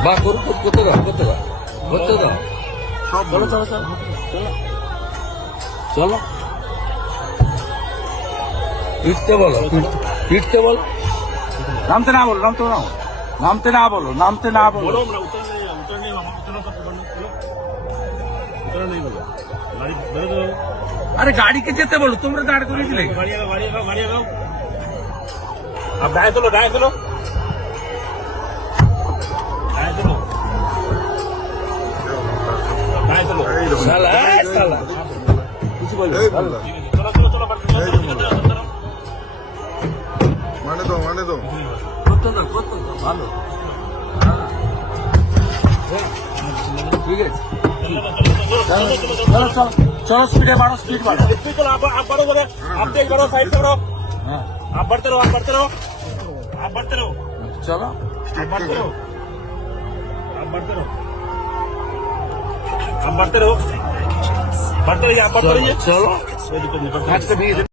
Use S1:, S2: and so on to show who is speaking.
S1: বা করতে দাও করতে দাও করতে দাও
S2: সব
S1: চলো চলো চলো চলো পিটতে বলো পিটতে বলো
S2: নামতে না বলো নামতে না নামতে না বলো নামতে না বলো अरे गाड़ी के जेते बोलो तुम दाड़ को नहीं अब डाय चलो डाय चलो
S1: साला साला कुछ बोलो
S2: चलो चलो चलो
S3: माने दो
S1: করতে দাও ভালো ঠিক আছে
S2: चलो चलो चलो स्पीड बढ़ो स्पीड बढ़ो
S4: स्पीड चलो आप बढ़ो जरा आप तेज बढ़ो साइड से बढ़ो आप बढ़ते रहो आप बढ़ते रहो आप बढ़ते रहो
S2: चलो
S4: आप बढ़ते रहो आप बढ़ते रहो आप बढ़ते रहो बढ़ते रहिए आप बढ़ते रहिए
S1: चलो
S4: कोई दिक्कत नहीं
S1: आज से भी